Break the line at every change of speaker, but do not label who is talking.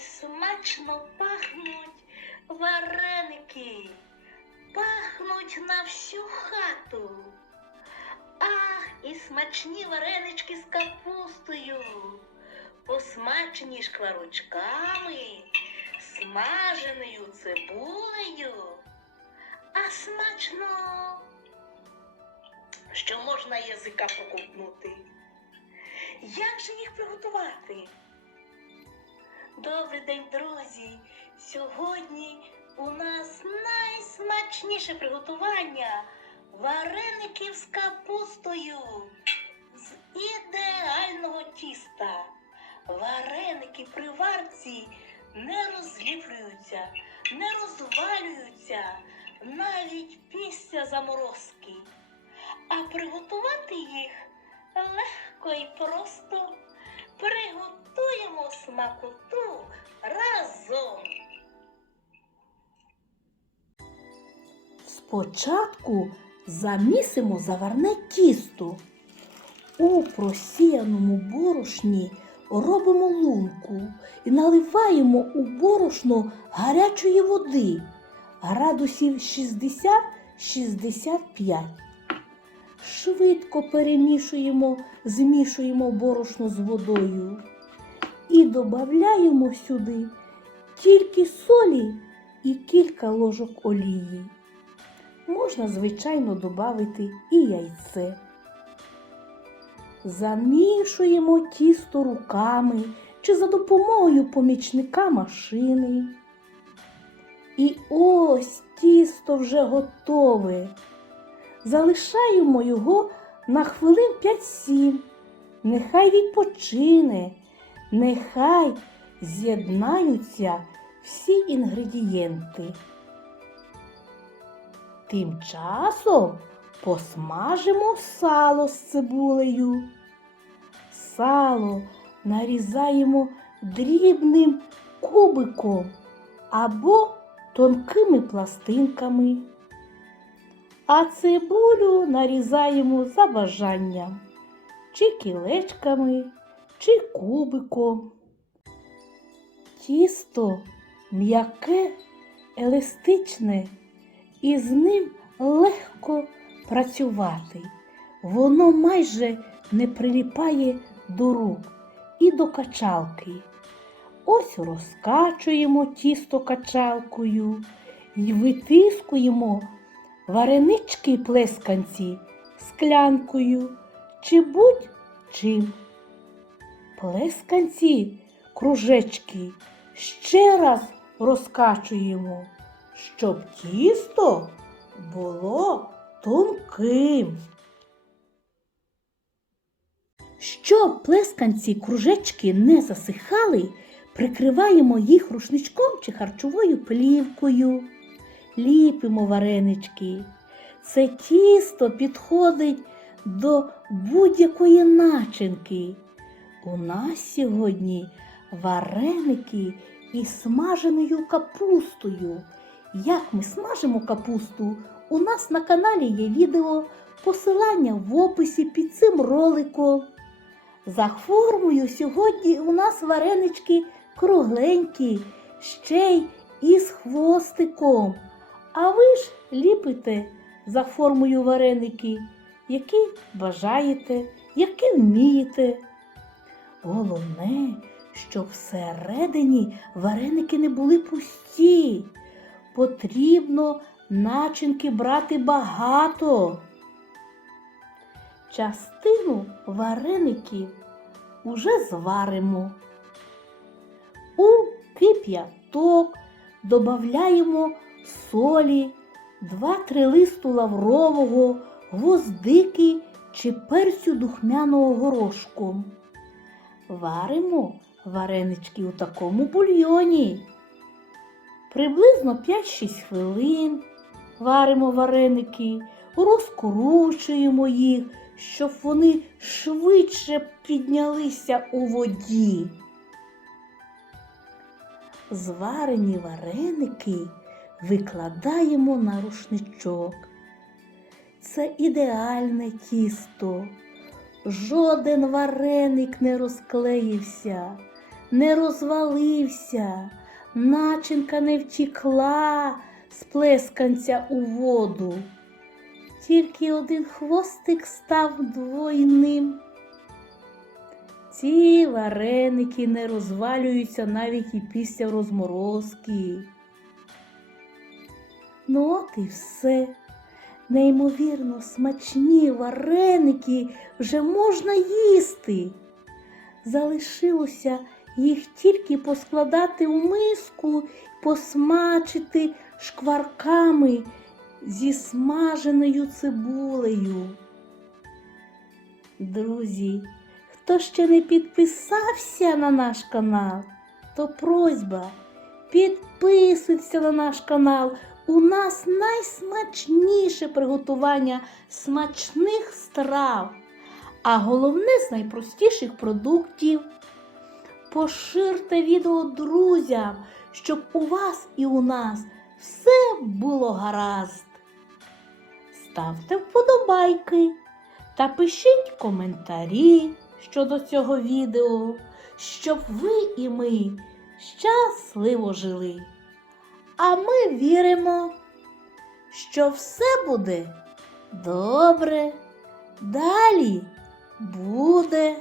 смачно пахнуть вареники, пахнуть на всю хату. Ах, і смачні варенички з капустою, посмачені шкварочками, смаженою цибулею, а смачно, що можна язика покупнути. Як же їх приготувати? Добрий день, друзі! Сьогодні у нас найсмачніше приготування вареників з капустою з ідеального тіста. Вареники при варці не розліплюються, не розвалюються навіть після заморозки. А приготувати їх легко і просто. Приготуємо смакоту разом.
Спочатку замісимо заварне тісто. У просіяному борошні робимо лунку і наливаємо у борошно гарячої води градусів 60-65. Швидко перемішуємо, змішуємо борошно з водою і додаємо сюди тільки солі і кілька ложок олії. Можна, звичайно, додати і яйце. Замішуємо тісто руками чи за допомогою помічника машини. І ось тісто вже готове. Залишаємо його на хвилин 5-7. Нехай відпочине, нехай з'єднаються всі інгредієнти. Тим часом посмажимо сало з цибулею. Сало нарізаємо дрібним кубиком або тонкими пластинками, а цибулю нарізаємо за бажанням, чи кілечками, чи кубиком. Тісто м'яке, еластичне і з ним легко працювати. Воно майже не приліпає до рук і до качалки. Ось розкачуємо тісто качалкою і витискуємо варенички плесканці склянкою чи будь-чим. Плесканці, кружечки ще раз розкачуємо щоб тісто було тонким. Щоб плесканці кружечки не засихали, прикриваємо їх рушничком чи харчовою плівкою. Ліпимо варенички. Це тісто підходить до будь-якої начинки. У нас сьогодні вареники із смаженою капустою. Як ми смажимо капусту, у нас на каналі є відео, посилання в описі під цим роликом. За формою сьогодні у нас варенички кругленькі, ще й із хвостиком. А ви ж ліпите за формою вареники, які бажаєте, які вмієте. Головне, щоб всередині вареники не були пусті потрібно начинки брати багато. Частину вареників уже зваримо. У кип'яток додаємо солі, 2-3 листу лаврового, гвоздики чи перцю духмяного горошку. Варимо варенички у такому бульйоні. Приблизно 5-6 хвилин варимо вареники, розкручуємо їх, щоб вони швидше піднялися у воді. Зварені вареники викладаємо на рушничок. Це ідеальне тісто. Жоден вареник не розклеївся, не розвалився, начинка не втікла з плесканця у воду. Тільки один хвостик став двойним. Ці вареники не розвалюються навіть і після розморозки. Ну от і все. Неймовірно смачні вареники вже можна їсти. Залишилося їх тільки поскладати у миску, посмачити шкварками зі смаженою цибулею. Друзі, хто ще не підписався на наш канал, то просьба, підписуйтеся на наш канал. У нас найсмачніше приготування смачних страв, а головне з найпростіших продуктів. Поширте відео друзям, щоб у вас і у нас все було гаразд. Ставте вподобайки та пишіть коментарі щодо цього відео, щоб ви і ми щасливо жили. А ми віримо, що все буде добре, далі буде.